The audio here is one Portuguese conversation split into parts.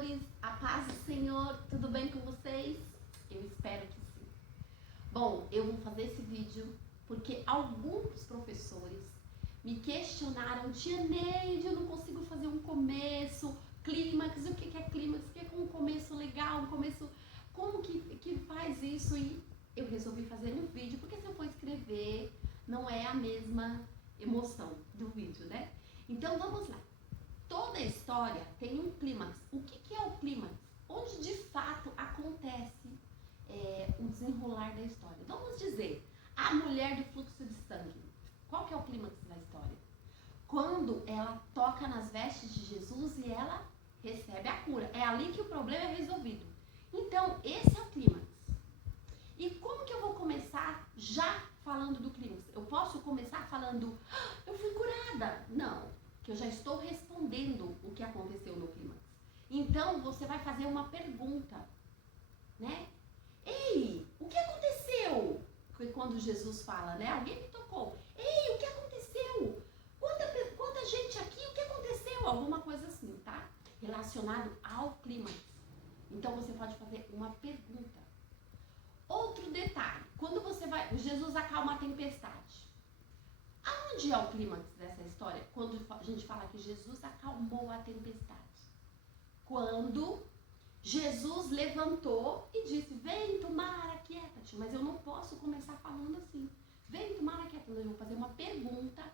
amores, a paz do Senhor, tudo bem com vocês? Eu espero que sim. Bom, eu vou fazer esse vídeo porque alguns professores me questionaram: Tia Neide, eu não consigo fazer um começo, clímax, o que é clímax? O que é um começo legal, um começo, como que faz isso? E eu resolvi fazer um vídeo, porque se eu for escrever, não é a mesma emoção do vídeo, né? Então vamos lá. Toda história tem um clímax. O que é o clímax? Onde de fato acontece o desenrolar da história. Vamos dizer, a mulher do fluxo de sangue. Qual que é o clímax da história? Quando ela toca nas vestes de Jesus e ela recebe a cura. É ali que o problema é resolvido. Então, esse é o clímax. E como que eu vou começar já falando do clímax? Eu posso começar falando: eu fui curada. Não. Que eu já estou respondendo o que aconteceu no clímax. Então, você vai fazer uma pergunta, né? Ei, o que aconteceu? Quando Jesus fala, né? Alguém me tocou. Ei, o que aconteceu? Quanta gente aqui, o que aconteceu? Alguma coisa assim, tá? Relacionado ao clímax. Então, você pode fazer uma pergunta. Outro detalhe, quando você vai... Jesus acalma a tempestade. Aonde é o clímax dessa história? Quando a gente fala que Jesus acalmou a tempestade. Quando Jesus levantou e disse: vento, mar, aquieta-te. Mas eu não posso começar falando assim. Vento, mar, aquieta-te. Eu vou fazer uma pergunta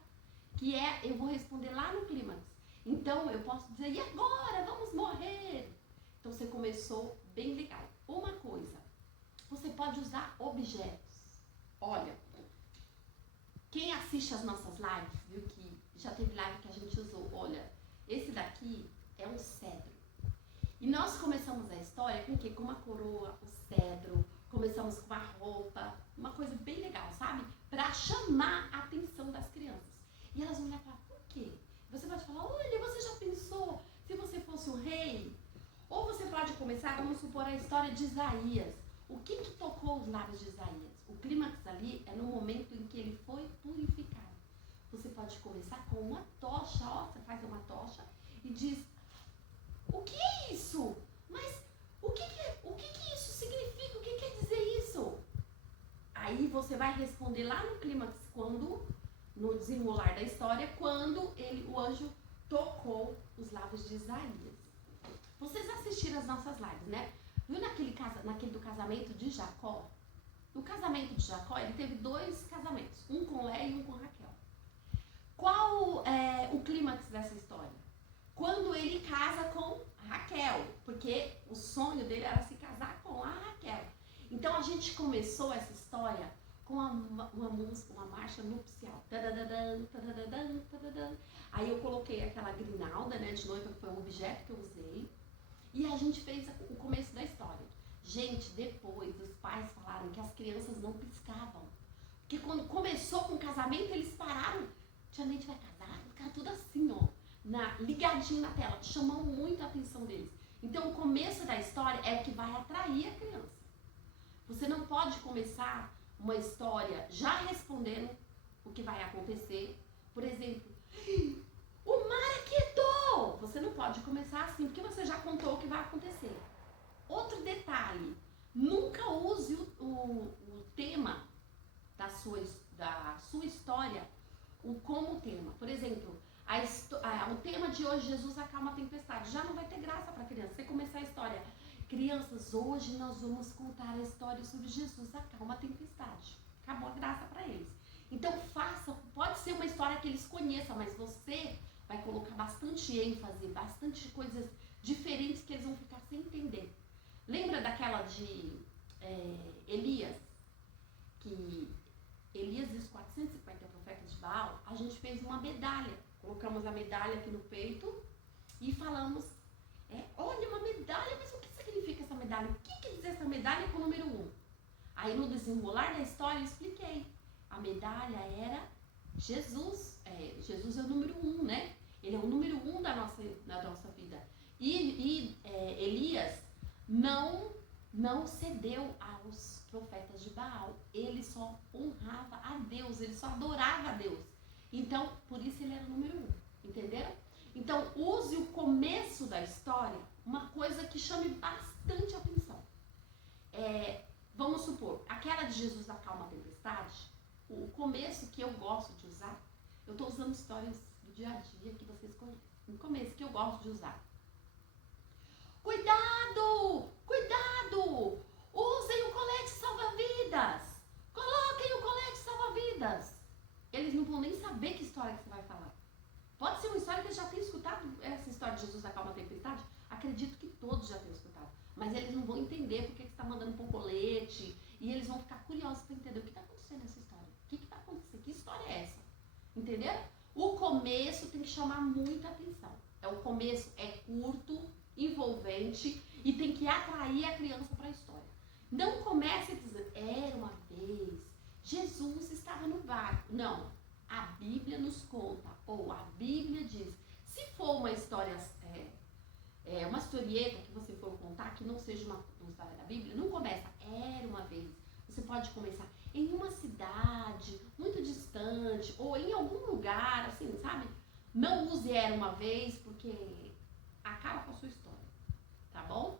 que eu vou responder lá no clímax. Então eu posso dizer: e agora? Vamos morrer. Então você começou bem legal. Uma coisa, você pode usar objetos. Olha, quem assiste as nossas lives, viu que já teve live que a gente usou. Olha, esse daqui é um cedro. E nós começamos a história com o quê? Com uma coroa, o cedro. Começamos com uma roupa, uma coisa bem legal, sabe? Pra chamar a atenção das crianças. E elas vão olhar e falar: por quê? Você pode falar: olha, você já pensou se você fosse um rei? Ou você pode começar, vamos supor, a história de Isaías. O que tocou os lábios de Isaías? O clímax ali é no momento em que ele foi purificado. Você pode começar com uma tocha, ó, você faz uma tocha e diz: o que é isso? Mas o que isso significa? O que quer dizer isso? Aí você vai responder lá no clímax, no desenrolar da história, quando o anjo tocou os lábios de Isaías. Vocês assistiram as nossas lives, né? Viu naquele do casamento de Jacó? No casamento de Jacó, ele teve 2 casamentos, um com Léa e um com Raquel. Qual é o clímax dessa história? Quando ele casa com Raquel, porque o sonho dele era se casar com a Raquel. Então a gente começou essa história com uma música, uma marcha nupcial. Aí eu coloquei aquela grinalda, né, de noiva, que foi um objeto que eu usei. E a gente fez o começo da história. Gente, depois os pais falaram que as crianças não piscavam. Porque quando começou com o casamento, eles pararam. Tia Neide vai casar? Ficaram tudo assim, ó, ligadinho na tela. Chamou muito a atenção deles. Então o começo da história é o que vai atrair a criança. Você não pode começar uma história já respondendo o que vai acontecer. Por exemplo, o mar aquietou. Você não pode começar assim, porque você já contou o que vai acontecer. Outro detalhe, nunca use o tema da sua história como tema. Por exemplo, o tema de hoje, Jesus acalma a tempestade, já não vai ter graça para a criança. Você começar a história: crianças, hoje nós vamos contar a história sobre Jesus acalma a tempestade. Acabou a graça para eles. Então pode ser uma história que eles conheçam, mas você vai colocar bastante ênfase, bastante coisas diferentes que eles vão ficar sem entender. Lembra daquela de Elias? Que Elias e os 450 profetas de Baal, a gente fez uma medalha. Colocamos a medalha aqui no peito e falamos: olha, uma medalha, mas o que significa essa medalha? O que quer dizer essa medalha com o número 1? Aí no desenrolar da história eu expliquei. A medalha era Jesus. Jesus é o número 1, né? Ele é o número 1 da nossa vida. E Elias não cedeu aos profetas de Baal. Ele só honrava a Deus, ele só adorava a Deus. Então, por isso ele era o número 1. Entenderam? Então, use o começo da história, uma coisa que chame bastante atenção. Vamos supor, aquela de Jesus acalma a tempestade, o começo que eu gosto de usar, eu estou usando histórias do dia a dia que vocês conhecem. O começo que eu gosto de usar. Cuidado! Cuidado! Usem o colete salva-vidas! Coloquem o colete salva-vidas! Eles não vão nem saber que história que você vai falar. Pode ser uma história que eles já tenham escutado, essa história de Jesus acalma a tempestade. Acredito que todos já tenham escutado. Mas eles não vão entender porque você está mandando pôr colete. E eles vão ficar curiosos para entender o que está acontecendo nessa história. O que está acontecendo? Que história é essa? Entendeu? O começo tem que chamar muita atenção. O começo é curto, envolvente e tem que atrair a criança para a história. Não comece dizendo, era uma vez, Jesus estava no barco. Não, a Bíblia nos conta, ou a Bíblia diz. Se for uma história, uma historieta que você for contar, que não seja uma história da Bíblia, não começa, era uma vez. Você pode começar em uma cidade muito distante, ou em algum lugar, assim, sabe? Não use era uma vez, porque acaba com a sua história, tá bom?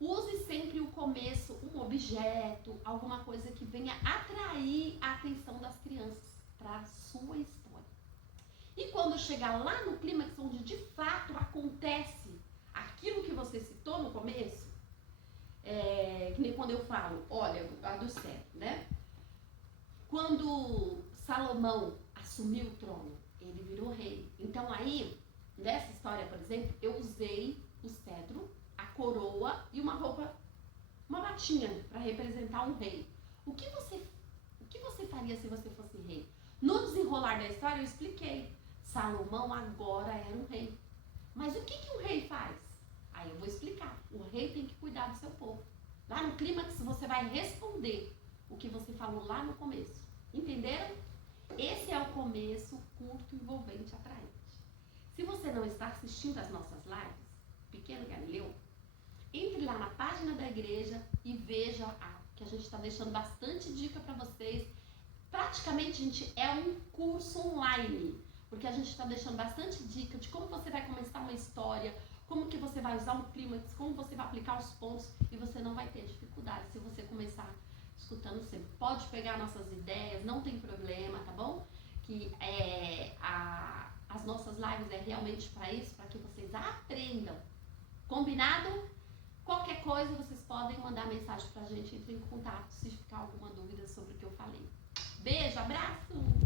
Use sempre o começo, um objeto, alguma coisa que venha atrair a atenção das crianças para a sua história. E quando chegar lá no clímax, onde de fato acontece aquilo que você citou no começo, que nem quando eu falo, olha, a do cetro, né? Quando Salomão assumiu o trono, ele virou rei. Então aí, nessa história, por exemplo, eu usei o cetro, a coroa e uma roupa, uma batinha para representar um rei. O que você faria se você fosse rei? No desenrolar da história eu expliquei. Salomão agora era um rei. Mas o que um rei faz? Aí eu vou explicar. O rei tem que cuidar do seu povo. Lá no clímax você vai responder o que você falou lá no começo. Entenderam? Esse é o começo curto, envolvente, atraente. Se você não está assistindo às nossas lives, Pequeno Galileu, entre lá na página da igreja e veja que a gente está deixando bastante dica para vocês. Praticamente, gente, é um curso online, porque a gente está deixando bastante dica de como você vai começar uma história, como que você vai usar um clímax, como você vai aplicar os pontos e você não vai ter dificuldade se você começar escutando sempre. Pode pegar nossas ideias, não tem problema, tá bom? Que as nossas lives é realmente para isso, para que vocês aprendam. Combinado? Qualquer coisa, vocês podem mandar mensagem pra gente, entre em contato se ficar alguma dúvida sobre o que eu falei. Beijo, abraço!